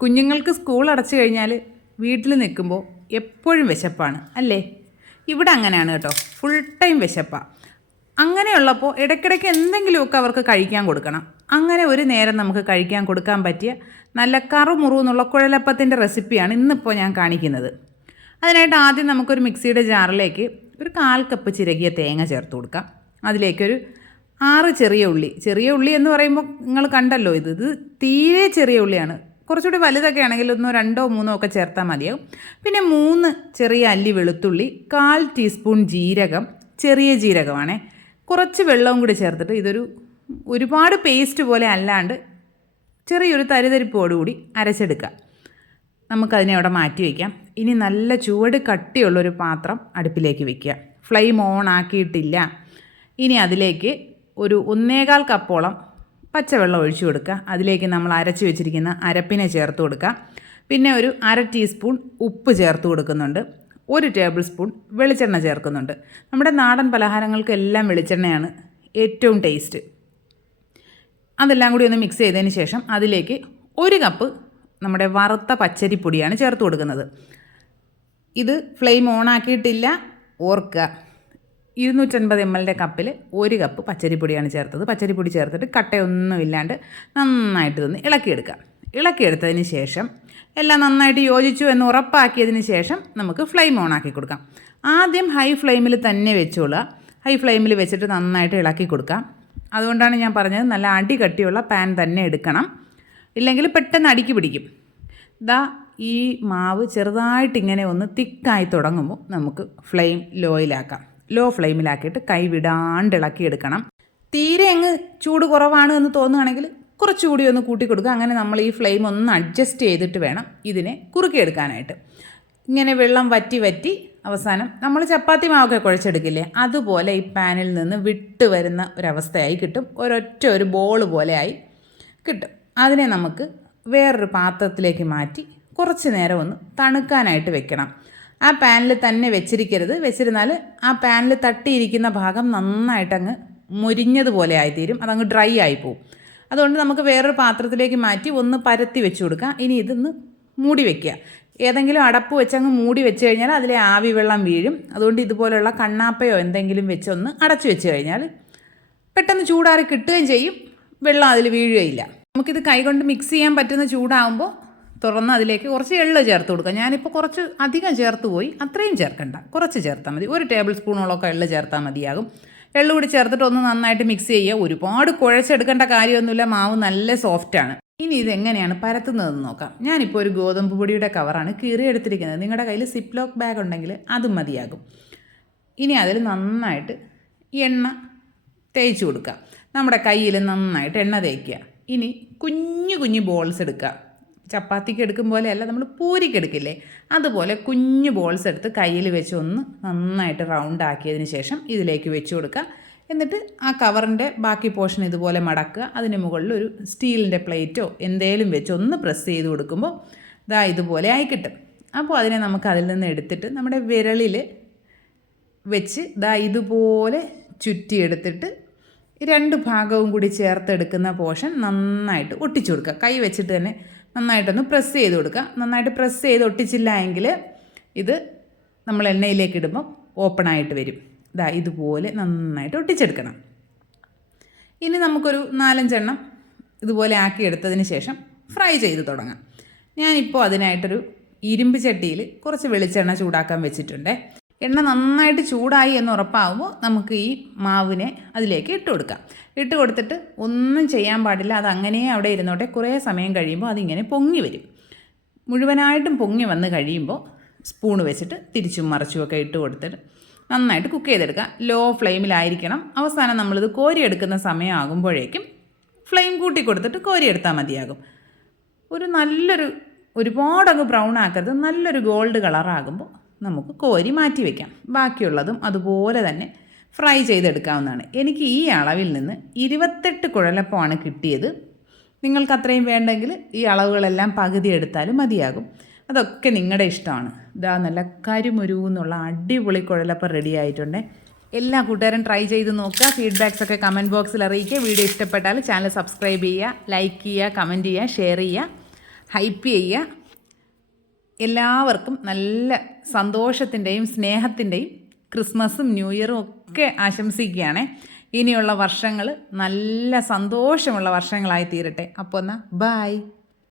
കുഞ്ഞുങ്ങൾക്ക് സ്കൂൾ അടച്ചു കഴിഞ്ഞാൽ വീട്ടിൽ നിൽക്കുമ്പോൾ എപ്പോഴും വിശപ്പാണ് അല്ലേ? ഇവിടെ അങ്ങനെയാണ് കേട്ടോ, ഫുൾ ടൈം വിശപ്പാണ്. അങ്ങനെയുള്ളപ്പോൾ ഇടയ്ക്കിടയ്ക്ക് എന്തെങ്കിലുമൊക്കെ അവർക്ക് കഴിക്കാൻ കൊടുക്കണം. അങ്ങനെ ഒരു നേരം നമുക്ക് കഴിക്കാൻ കൊടുക്കാൻ പറ്റിയ നല്ല കറുമുറു എന്നുള്ള കുഴലപ്പത്തിൻ്റെ റെസിപ്പിയാണ് ഇന്നിപ്പോൾ ഞാൻ കാണിക്കുന്നത്. അതിനായിട്ട് ആദ്യം നമുക്കൊരു മിക്സിയുടെ ജാറിലേക്ക് ഒരു 1/4 കപ്പ് ചിരകിയ തേങ്ങ ചേർത്ത് കൊടുക്കാം. അതിലേക്കൊരു 6 ചെറിയ ഉള്ളി എന്ന് പറയുമ്പോൾ നിങ്ങൾ കണ്ടല്ലോ, ഇത് തീരെ ചെറിയ ഉള്ളിയാണ്. കുറച്ചുകൂടി വലുതൊക്കെ ആണെങ്കിൽ 1, 2, 3 ഒക്കെ ചേർത്താൽ മതിയാകും. പിന്നെ 3 ചെറിയ അല്ലി വെളുത്തുള്ളി, 1/4 ടീസ്പൂൺ ജീരകം, ചെറിയ ജീരകമാണേ. കുറച്ച് വെള്ളവും കൂടി ചേർത്തിട്ട് ഇതൊരു ഒരുപാട് പേസ്റ്റ് പോലെ അല്ലാണ്ട് ചെറിയൊരു തരിതരിപ്പോടുകൂടി അരച്ചെടുക്കുക. നമുക്കതിനെ അവിടെ മാറ്റി വയ്ക്കാം. ഇനി നല്ല ചുവട് കട്ടിയുള്ളൊരു പാത്രം അടുപ്പിലേക്ക് വയ്ക്കുക. ഫ്ലെയിം ഓൺ ആക്കിയിട്ടില്ല. ഇനി അതിലേക്ക് ഒരു 1/4 കപ്പോളം പച്ചവെള്ളം ഒഴിച്ചു കൊടുക്കുക. അതിലേക്ക് നമ്മൾ അരച്ച് വെച്ചിരിക്കുന്ന അരപ്പിനെ ചേർത്ത് കൊടുക്കുക. പിന്നെ ഒരു 1/2 ടീസ്പൂൺ ഉപ്പ് ചേർത്ത് കൊടുക്കുന്നുണ്ട്. 1 ടേബിൾ സ്പൂൺ വെളിച്ചെണ്ണ ചേർക്കുന്നുണ്ട്. നമ്മുടെ നാടൻ പലഹാരങ്ങൾക്കെല്ലാം വെളിച്ചെണ്ണയാണ് ഏറ്റവും ടേസ്റ്റ്. അതെല്ലാം കൂടി ഒന്ന് മിക്സ് ചെയ്തതിന് ശേഷം അതിലേക്ക് 1 കപ്പ് നമ്മുടെ വറുത്ത പച്ചരിപ്പൊടിയാണ് ചേർത്ത് കൊടുക്കുന്നത്. ഇത് ഫ്ലെയിം ഓൺ ആക്കിയിട്ടില്ല, ഓർക്കുക. 250 ml കപ്പിൽ 1 കപ്പ് പച്ചരിപ്പൊടിയാണ് ചേർത്തത്. പച്ചരിപ്പൊടി ചേർത്തിട്ട് കട്ടയൊന്നും ഇല്ലാണ്ട് നന്നായിട്ട് ഇതൊന്ന് ഇളക്കിയെടുത്തതിന് ശേഷം എല്ലാം നന്നായിട്ട് യോജിച്ചു എന്ന് ഉറപ്പാക്കിയതിന് ശേഷം നമുക്ക് ഫ്ലെയിം ഓൺ ആക്കി കൊടുക്കാം. ആദ്യം ഹൈ ഫ്ലെയിമിൽ തന്നെ വെച്ചോളുക. ഹൈ ഫ്ലെയിമിൽ വെച്ചിട്ട് നന്നായിട്ട് ഇളക്കി കൊടുക്കാം. അതുകൊണ്ടാണ് ഞാൻ പറഞ്ഞത് നല്ല അടി കട്ടിയുള്ള പാൻ തന്നെ എടുക്കണം, ഇല്ലെങ്കിൽ പെട്ടെന്ന് അടിക്ക് പിടിക്കും. ഈ മാവ് ചെറുതായിട്ടിങ്ങനെ ഒന്ന് തിക്കായി തുടങ്ങുമ്പോൾ നമുക്ക് ഫ്ലെയിം ലോ ഫ്ലെയിമിലാക്കിയിട്ട് കൈ വിടാണ്ട് ഇളക്കിയെടുക്കണം. തീരെ അങ്ങ് ചൂട് കുറവാണ് എന്ന് തോന്നുകയാണെങ്കിൽ കുറച്ചുകൂടി ഒന്ന് കൂട്ടി കൊടുക്കുക. അങ്ങനെ നമ്മൾ ഈ ഫ്ലെയിം ഒന്ന് അഡ്ജസ്റ്റ് ചെയ്തിട്ട് വേണം ഇതിനെ കുറുക്കിയെടുക്കാനായിട്ട്. ഇങ്ങനെ വെള്ളം വറ്റി അവസാനം നമ്മൾ ചപ്പാത്തി മാവൊക്കെ കുഴച്ചെടുക്കില്ലേ, അതുപോലെ ഈ പാനിൽ നിന്ന് വിട്ട് വരുന്ന ഒരവസ്ഥയായി കിട്ടും. ഒരു ബോൾ പോലെയായി കിട്ടും. അതിനെ നമുക്ക് വേറൊരു പാത്രത്തിലേക്ക് മാറ്റി കുറച്ച് നേരം ഒന്ന് തണുക്കാനായിട്ട് വെക്കണം. ആ പാനിൽ തന്നെ വെച്ചിരുന്നാൽ ആ പാനിൽ തട്ടിയിരിക്കുന്ന ഭാഗം നന്നായിട്ടങ്ങ് മുരിഞ്ഞതുപോലെ ആയിത്തീരും, അതങ്ങ് ഡ്രൈ ആയിപ്പോവും. അതുകൊണ്ട് നമുക്ക് വേറൊരു പാത്രത്തിലേക്ക് മാറ്റി ഒന്ന് പരത്തി വെച്ച് കൊടുക്കുക. ഇനി ഇതൊന്ന് മൂടി വയ്ക്കുക. ഏതെങ്കിലും അടപ്പ് വെച്ചങ്ങ് മൂടി വെച്ച് കഴിഞ്ഞാൽ അതിലെ ആവി വെള്ളം വീഴും. അതുകൊണ്ട് ഇതുപോലെയുള്ള കണ്ണാപ്പയോ എന്തെങ്കിലും വെച്ചൊന്ന് അടച്ചു വെച്ച് കഴിഞ്ഞാൽ പെട്ടെന്ന് ചൂടാറി കിട്ടുകയും ചെയ്യും, വെള്ളം അതിൽ വീഴുകയില്ല. നമുക്കിത് കൈകൊണ്ട് മിക്സ് ചെയ്യാൻ പറ്റുന്ന ചൂടാകുമ്പോൾ തുറന്ന് അതിലേക്ക് കുറച്ച് എള്ള് ചേർത്ത് കൊടുക്കുക. ഞാനിപ്പോൾ കുറച്ച് അധികം ചേർത്ത് പോയി, അത്രയും ചേർക്കണ്ട, കുറച്ച് ചേർത്താൽ മതി. 1 ടേബിൾ സ്പൂണോളൊക്കെ എള്ള് ചേർത്താൽ മതിയാകും. എള്ള് കൂടി ചേർത്തിട്ട് ഒന്ന് നന്നായിട്ട് മിക്സ് ചെയ്യുക. ഒരുപാട് കുഴച്ചെടുക്കേണ്ട കാര്യമൊന്നുമില്ല, മാവ് നല്ല സോഫ്റ്റാണ്. ഇനി ഇതെങ്ങനെയാണ് പരത്തുന്നതെന്ന് നോക്കാം. ഞാനിപ്പോൾ ഒരു ഗോതമ്പ് പൊടിയുടെ കവറാണ് കീറിയെടുത്തിരിക്കുന്നത്. നിങ്ങളുടെ കയ്യിൽ സിപ്ലോക്ക് ബാഗ് ഉണ്ടെങ്കിൽ അതും മതിയാകും. ഇനി അതിൽ നന്നായിട്ട് എണ്ണ തേച്ച് കൊടുക്കുക. നമ്മുടെ കയ്യിൽ നന്നായിട്ട് എണ്ണ തേക്കുക. ഇനി കുഞ്ഞു ബോൾസ് എടുക്കുക. ചപ്പാത്തിക്ക് എടുക്കും പോലെയല്ല, നമ്മൾ പൂരിക്ക് എടുക്കില്ലേ, അതുപോലെ കുഞ്ഞു ബോൾസ് എടുത്ത് കയ്യിൽ വെച്ച് ഒന്ന് നന്നായിട്ട് റൗണ്ട് ആക്കിയതിന് ശേഷം ഇതിലേക്ക് വെച്ച് കൊടുക്കുക. എന്നിട്ട് ആ കവറിൻ്റെ ബാക്കി പോർഷൻ ഇതുപോലെ മടക്കുക. അതിന് മുകളിൽ ഒരു സ്റ്റീലിൻ്റെ പ്ലേറ്റോ എന്തേലും വെച്ച് ഒന്ന് പ്രസ് ചെയ്ത് കൊടുക്കുമ്പോൾ ഇതുപോലെ ആയി കിട്ടും. അപ്പോൾ അതിനെ നമുക്ക് അതിൽ നിന്ന് എടുത്തിട്ട് നമ്മുടെ വിരലിൽ വെച്ച് ഇതുപോലെ ചുറ്റിയെടുത്തിട്ട് 2 ഭാഗവും കൂടി ചേർത്തെടുക്കുന്ന പോർഷൻ നന്നായിട്ട് ഒട്ടിച്ചു കൊടുക്കുക. കൈ വെച്ചിട്ട് തന്നെ നന്നായിട്ടൊന്ന് പ്രസ് ചെയ്ത് കൊടുക്കുക. നന്നായിട്ട് പ്രസ് ചെയ്ത് ഒട്ടിച്ചില്ല എങ്കിൽ ഇത് നമ്മൾ എണ്ണയിലേക്ക് ഇടുമ്പോൾ ഓപ്പണായിട്ട് വരും. ഇതുപോലെ നന്നായിട്ട് ഒട്ടിച്ചെടുക്കണം. ഇനി നമുക്കൊരു 4-5 എണ്ണം ഇതുപോലെ ആക്കിയെടുത്തതിന് ശേഷം ഫ്രൈ ചെയ്ത് തുടങ്ങാം. ഞാനിപ്പോൾ അതിനായിട്ടൊരു ഇരുമ്പ് ചട്ടിയിൽ കുറച്ച് വെളിച്ചെണ്ണ ചൂടാക്കാൻ വെച്ചിട്ടുണ്ട്. എണ്ണ നന്നായിട്ട് ചൂടായി എന്ന് ഉറപ്പാകുമ്പോൾ നമുക്ക് ഈ മാവിനെ അതിലേക്ക് ഇട്ട് കൊടുത്തിട്ട് ഒന്നും ചെയ്യാൻ പാടില്ല. അതങ്ങനെ അവിടെ ഇരുന്നോട്ടെ. കുറേ സമയം കഴിയുമ്പോൾ അതിങ്ങനെ പൊങ്ങി വരും. മുഴുവനായിട്ടും പൊങ്ങി വന്ന് കഴിയുമ്പോൾ സ്പൂൺ വെച്ചിട്ട് തിരിച്ചും മറിച്ചുമൊക്കെ ഇട്ട് കൊടുത്തിട്ട് നന്നായിട്ട് കുക്ക് ചെയ്തെടുക്കുക. ലോ ഫ്ലെയിമിലായിരിക്കണം. അവസാനം നമ്മളിത് കോരിയെടുക്കുന്ന സമയമാകുമ്പോഴേക്കും ഫ്ലെയിം കൂട്ടി കൊടുത്തിട്ട് കോരിയെടുത്താൽ മതിയാകും. ഒരുപാടങ്ങ് ബ്രൗൺ ആക്കരുത്. നല്ലൊരു ഗോൾഡ് കളറാകുമ്പോൾ നമുക്ക് കോരി മാറ്റി വയ്ക്കാം. ബാക്കിയുള്ളതും അതുപോലെ തന്നെ ഫ്രൈ ചെയ്തെടുക്കാവുന്നതാണ്. എനിക്ക് ഈ അളവിൽ നിന്ന് 28 കുഴലപ്പമാണ് കിട്ടിയത്. നിങ്ങൾക്ക് അത്രയും വേണ്ടെങ്കിൽ ഈ അളവുകളെല്ലാം പകുതി എടുത്താലും മതിയാകും. അതൊക്കെ നിങ്ങളുടെ ഇഷ്ടമാണ്. നല്ല കരിമുരുവെന്നുള്ള അടിപൊളി കുഴലപ്പം റെഡി ആയിട്ടുണ്ട്. എല്ലാ കൂട്ടുകാരും ട്രൈ ചെയ്ത് നോക്കുക. ഫീഡ്ബാക്സൊക്കെ കമൻറ്റ് ബോക്സിൽ അറിയിക്കുക. വീഡിയോ ഇഷ്ടപ്പെട്ടാൽ ചാനൽ സബ്സ്ക്രൈബ് ചെയ്യുക, ലൈക്ക് ചെയ്യുക, കമൻറ്റ് ചെയ്യുക, ഷെയർ ചെയ്യുക. ഹൈപ്പ് ചെയ്യുക. എല്ലാവർക്കും നല്ല സന്തോഷത്തിൻ്റെയും സ്നേഹത്തിൻ്റെയും ക്രിസ്മസും ന്യൂ ഇയറും ഒക്കെ ആശംസിക്കുകയാണ്. ഇനിയുള്ള വർഷങ്ങൾ നല്ല സന്തോഷമുള്ള വർഷങ്ങളായി തീരട്ടെ. അപ്പോൾ എന്നാൽ ബൈ.